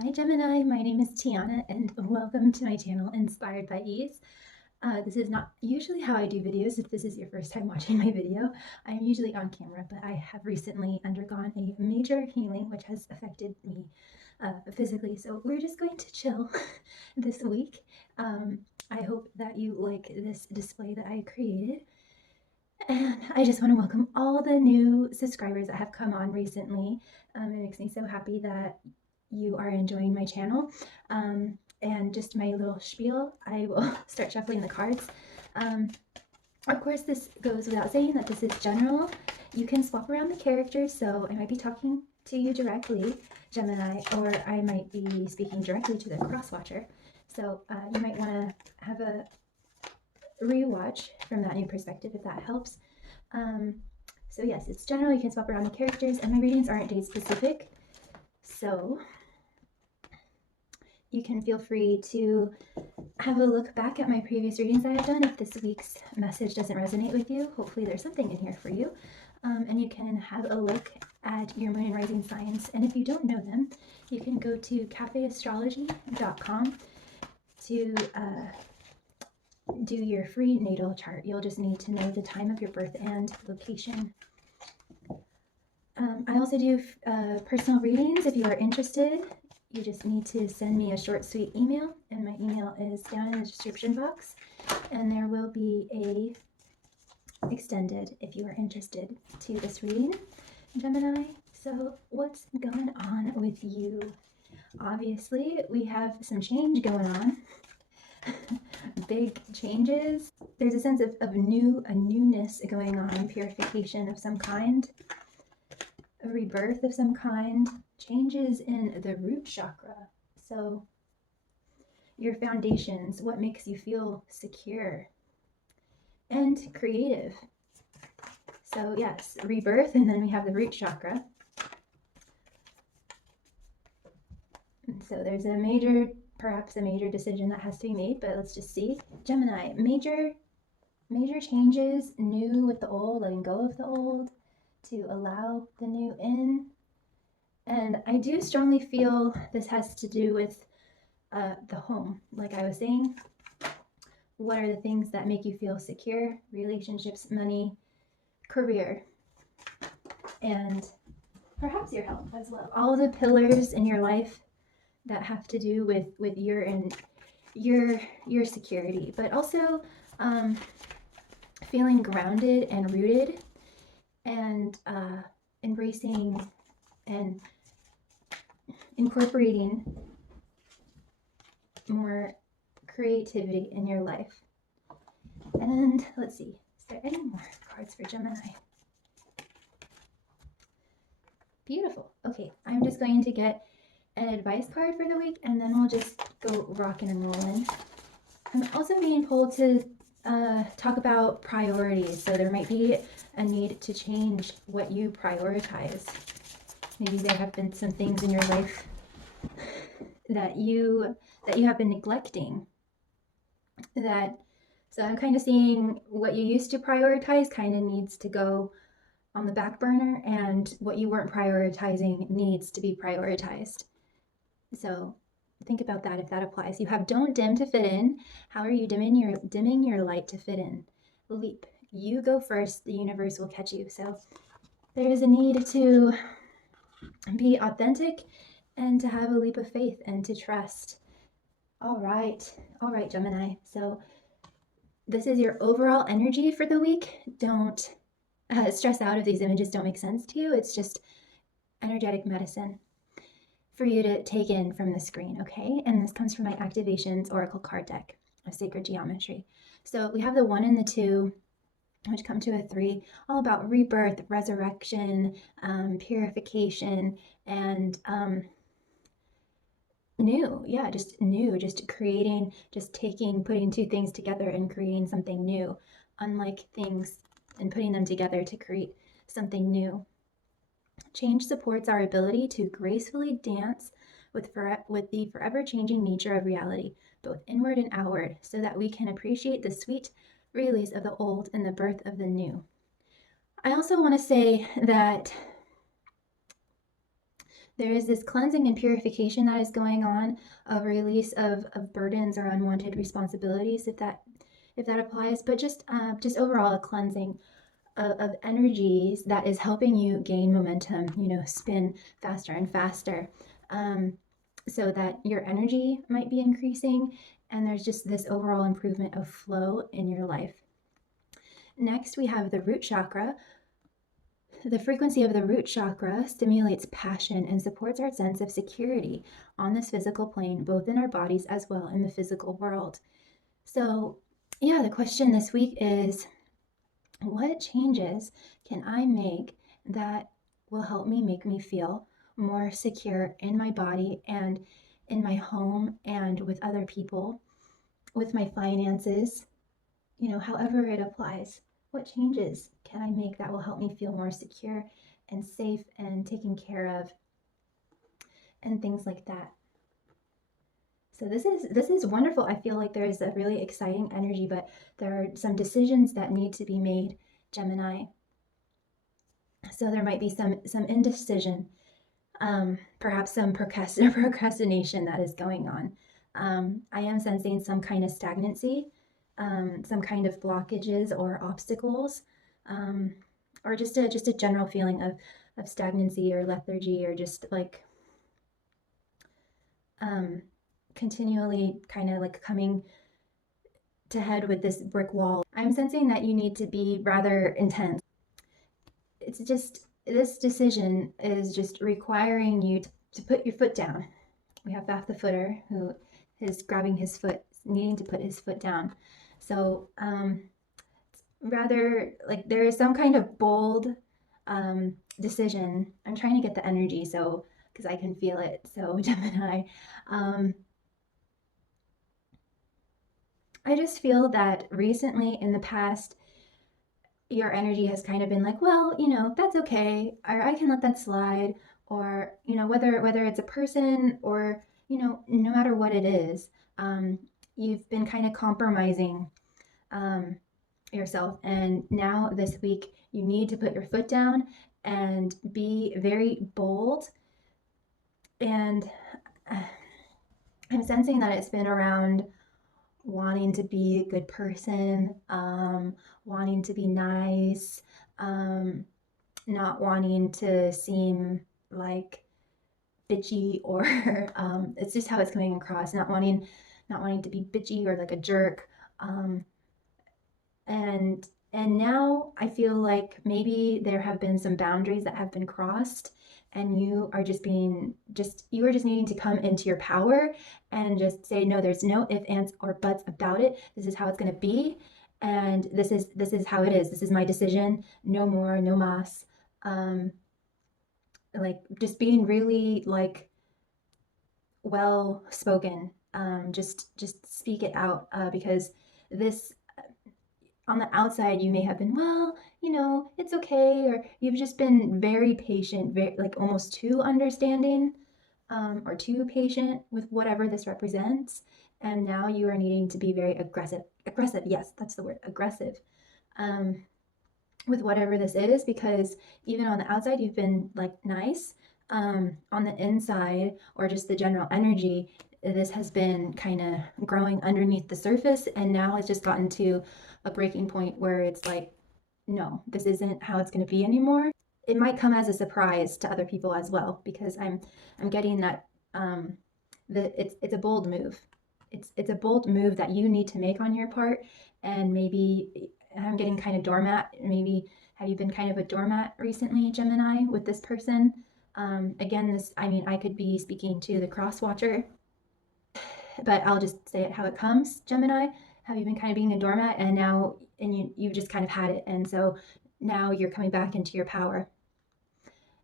Hi Gemini, my name is Tiana and welcome to my channel Inspired by Ease. This is not usually how I do videos. If this is your first time watching my video, I'm usually on camera, but I have recently undergone a major healing which has affected me physically. So we're just going to chill this week. I hope that you like this display that I created. And I just want to welcome all the new subscribers that have come on recently. It makes me so happy that you are enjoying my channel. And just my little spiel, I will start shuffling the cards. Of course, this goes without saying that this is general. You can swap around the characters, so I might be talking to you directly, Gemini, or I might be speaking directly to the cross-watcher. So you might want to have a rewatch from that new perspective if that helps. So yes, it's general. You can swap around the characters, and my readings aren't date specific, so you can feel free to have a look back at my previous readings I have done if this week's message doesn't resonate with you. Hopefully there's something in here for you. And you can have a look at your moon and rising signs, and if you don't know them, you can go to cafeastrology.com to do your free natal chart. You'll just need to know the time of your birth and location. I also do personal readings. If you are interested, you just need to send me a short, sweet email, and my email is down in the description box, and there will be a extended if you are interested to this reading, Gemini. So what's going on with you? Obviously, we have some change going on. Big changes. There's a sense of a newness going on, purification of some kind, a rebirth of some kind, changes in the root chakra. So your foundations, what makes you feel secure and creative. So yes, rebirth, and then we have the root chakra. And so there's perhaps a major decision that has to be made, but let's just see. Gemini, major changes, new with the old, letting go of the old to allow the new in. And I do strongly feel this has to do with the home. Like I was saying, what are the things that make you feel secure? Relationships, money, career, and perhaps your health as well. All the pillars in your life that have to do with your security, but also feeling grounded and rooted, and embracing and incorporating more creativity in your life. And let's see, is there any more cards for Gemini? Beautiful. Okay, I'm just going to get an advice card for the week, and then we'll just go rocking and rolling. I'm also being pulled to talk about priorities, so there might be a need to change what you prioritize. Maybe there have been some things in your life that you have been neglecting. So I'm kind of seeing what you used to prioritize kind of needs to go on the back burner, and what you weren't prioritizing needs to be prioritized. So think about that if that applies. You have don't dim to fit in. How are you dimming your light to fit in? Leap. You go first, the universe will catch you. So there is a need to be authentic and to have a leap of faith and to trust. All right, Gemini. So this is your overall energy for the week. Don't stress out if these images don't make sense to you. It's just energetic medicine for you to take in from the screen, okay? And this comes from my Activations Oracle card deck of Sacred Geometry. So we have the 1 and the 2, which come to a 3, all about rebirth, resurrection, purification, and new. Yeah, just new, just creating, just putting two things together and creating something new, unlike things, and putting them together to create something new. Change supports our ability to gracefully dance with the forever changing nature of reality, both inward and outward, so that we can appreciate the sweet release of the old and the birth of the new. I also want to say that there is this cleansing and purification that is going on, a release of burdens or unwanted responsibilities, if that applies, but just overall a cleansing of energies that is helping you gain momentum, spin faster and faster, so that your energy might be increasing, and there's just this overall improvement of flow in your life. Next, we have the root chakra. The frequency of the root chakra stimulates passion and supports our sense of security on this physical plane, both in our bodies as well in the physical world. So, yeah, the question this week is, what changes can I make that will help me make me feel more secure in my body and in my home and with other people, with my finances, however it applies? What changes can I make that will help me feel more secure and safe and taken care of, and things like that? So this is wonderful. I feel like there's a really exciting energy, but there are some decisions that need to be made, Gemini. So there might be some indecision, perhaps some procrastination that is going on. I am sensing some kind of stagnancy, some kind of blockages or obstacles, or just a general feeling of stagnancy or lethargy, or just like continually kind of like coming to head with this brick wall. I'm sensing that you need to be rather intense. It's just, this decision is just requiring you to put your foot down. We have Beth the Footer, who is grabbing his foot, needing to put his foot down. So rather like there is some kind of bold decision. I'm trying to get the energy, so because I can feel it. So Gemini, I just feel that recently in the past, your energy has kind of been like, well, that's okay, or I can let that slide, or whether it's a person or no matter what it is, you've been kind of compromising yourself, and now this week you need to put your foot down and be very bold. And I'm sensing that it's been around wanting to be a good person, wanting to be nice, not wanting to seem like bitchy, or it's just how it's coming across, not wanting to be bitchy or like a jerk. And now I feel like maybe there have been some boundaries that have been crossed, and you are just needing to come into your power and just say, no, there's no ifs, ands, or buts about it. This is how it's going to be, and this is how it is. This is my decision. No more, no mas. Like just being really like well spoken. Just speak it out, because this, on the outside you may have been, well, it's okay, or you've just been very patient, very like almost too understanding, or too patient with whatever this represents, and now you are needing to be very aggressive, yes, that's the word, aggressive, with whatever this is, because even on the outside you've been like nice, on the inside, or just the general energy, this has been kind of growing underneath the surface, and now it's just gotten to a breaking point where it's like, no, this isn't how it's going to be anymore. It might come as a surprise to other people as well, because I'm getting that it's a bold move. It's a bold move that you need to make on your part, and maybe I'm getting kind of doormat. Maybe have you been kind of a doormat recently, Gemini, with this person? Again, I could be speaking to the cross watcher, but I'll just say it how it comes, Gemini. Have you been kind of being a doormat, and now, you just kind of had it, and so now you're coming back into your power.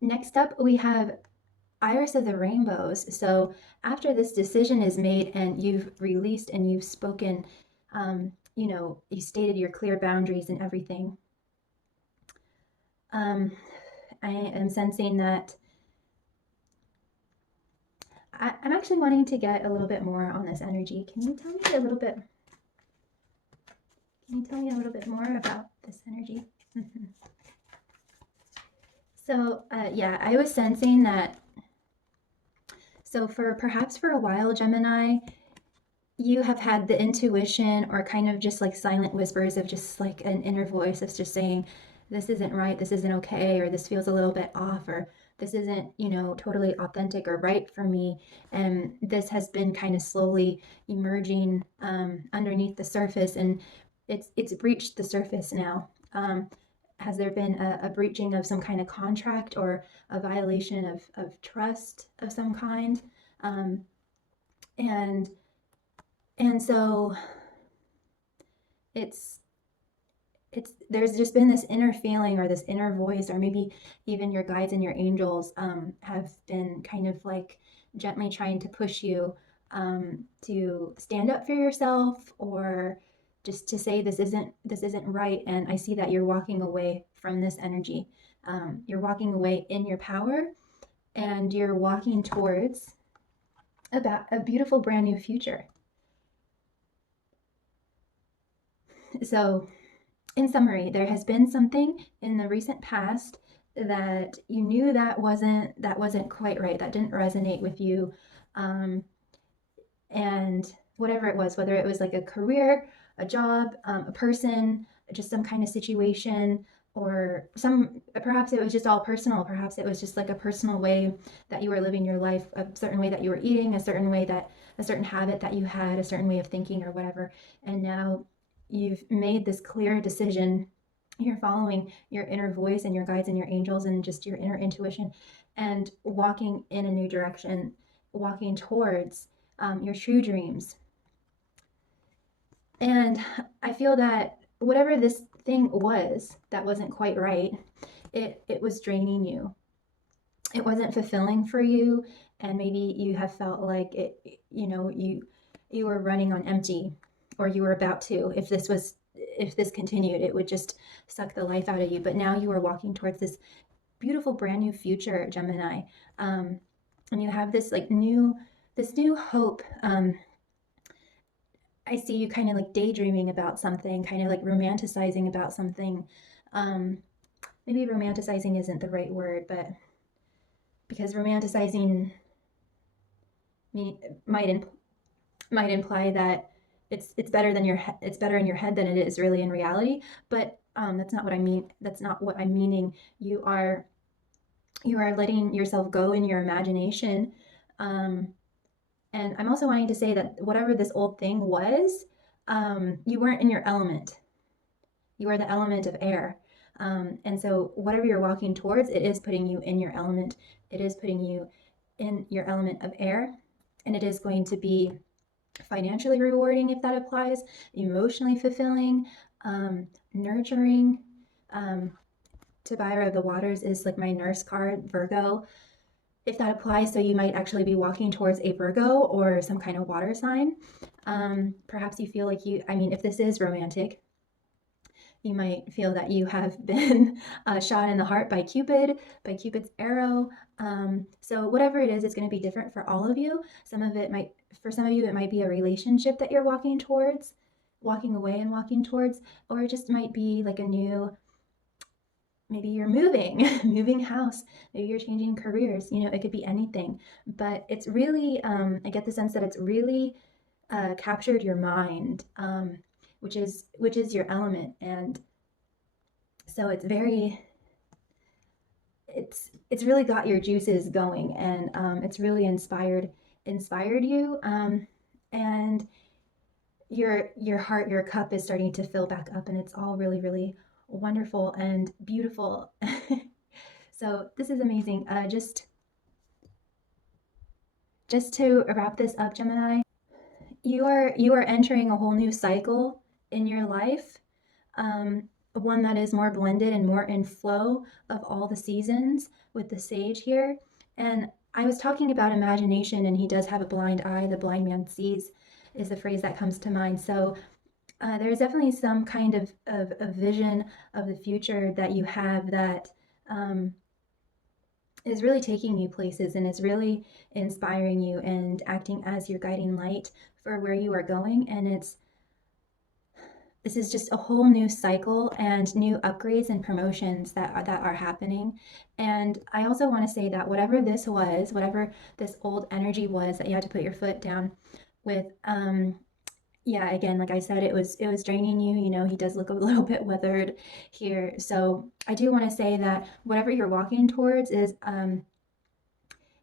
Next up, we have Iris of the Rainbows. So after this decision is made and you've released and you've spoken, you stated your clear boundaries and everything, I am sensing that I'm actually wanting to get a little bit more on this energy. Can you tell me a little bit more about this energy? So yeah, I was sensing that So perhaps for a while, Gemini, you have had the intuition or kind of just like silent whispers of just like an inner voice that's just saying, this isn't right, this isn't okay, or this feels a little bit off, or this isn't, totally authentic or right for me. And this has been kind of slowly emerging underneath the surface, and it's breached the surface now. Has there been a breaching of some kind of contract or a violation of trust of some kind? Um, and and so it's there's just been this inner feeling or this inner voice, or maybe even your guides and your angels have been kind of like gently trying to push you to stand up for yourself, or just to say this isn't right. And I see that you're walking away from this energy. You're walking away in your power, and you're walking towards about a beautiful brand new future. So in summary, there has been something in the recent past that you knew that wasn't quite right, that didn't resonate with you, and whatever it was, whether it was like a career, a job, a person, just some kind of situation, or perhaps it was just all personal. Perhaps it was just like a personal way that you were living your life, a certain way that you were eating, a certain habit that you had, a certain way of thinking or whatever. And now you've made this clear decision. You're following your inner voice and your guides and your angels and just your inner intuition, and walking in a new direction, walking towards your true dreams. And I feel that whatever this thing was that wasn't quite right, it was draining you. It wasn't fulfilling for you, and maybe you have felt like you were running on empty, or you were about to. If this continued, it would just suck the life out of you. But now you are walking towards this beautiful brand new future, Gemini, and you have this new hope. I see you kind of like daydreaming about something, kind of like romanticizing about something. Maybe romanticizing isn't the right word, but because romanticizing might imply that it's better than it's better in your head than it is really in reality. But that's not what I mean. That's not what I'm meaning. You are letting yourself go in your imagination. And I'm also wanting to say that whatever this old thing was, you weren't in your element. You are the element of air. And so whatever you're walking towards, it is putting you in your element. It is putting you in your element of air. And it is going to be financially rewarding, if that applies, emotionally fulfilling, nurturing. Tabira of the Waters is like my nurse card, Virgo, if that applies. So you might actually be walking towards a Virgo or some kind of water sign. Perhaps you feel like if this is romantic, you might feel that you have been shot in the heart by Cupid's arrow. So whatever it is, it's going to be different for all of you. For some of you, it might be a relationship that you're walking away and walking towards, or it just might be like maybe you're moving house, maybe you're changing careers, it could be anything. But it's really, I get the sense that it's really captured your mind, which is your element. And so it's really got your juices going, and it's really inspired you, and your heart, your cup is starting to fill back up, and it's all really, really wonderful and beautiful. So this is amazing. Just to wrap this up, Gemini, you are entering a whole new cycle in your life, one that is more blended and more in flow of all the seasons with the sage here. And I was talking about imagination, and he does have a blind eye. The blind man sees is the phrase that comes to mind. So there's definitely some kind of a vision of the future that you have that is really taking you places, and is really inspiring you and acting as your guiding light for where you are going. And this is just a whole new cycle and new upgrades and promotions that are happening. And I also want to say that whatever this was, whatever this old energy was that you had to put your foot down with, yeah, again, like I said, it was draining you. You know, he does look a little bit weathered here. So I do want to say that whatever you're walking towards is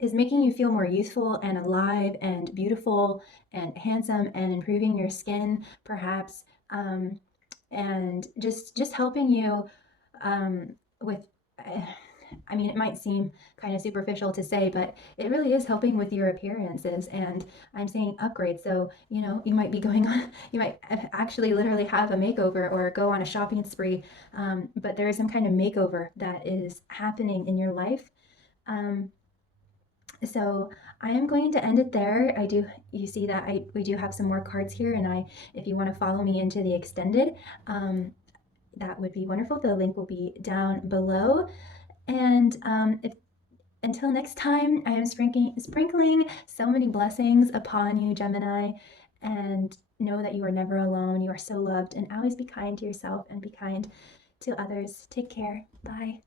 making you feel more youthful and alive and beautiful and handsome and improving your skin, perhaps, and just helping you with. I mean, it might seem kind of superficial to say, but it really is helping with your appearances. And I'm saying upgrade. So, you know, you might be going on, you might actually literally have a makeover or go on a shopping spree. But there is some kind of makeover that is happening in your life. Um, so I am going to end it there. You see that we do have some more cards here, and if you want to follow me into the extended, that would be wonderful. The link will be down below. And until next time, I am sprinkling so many blessings upon you, Gemini, and know that you are never alone. You are so loved, and always be kind to yourself and be kind to others. Take care. Bye.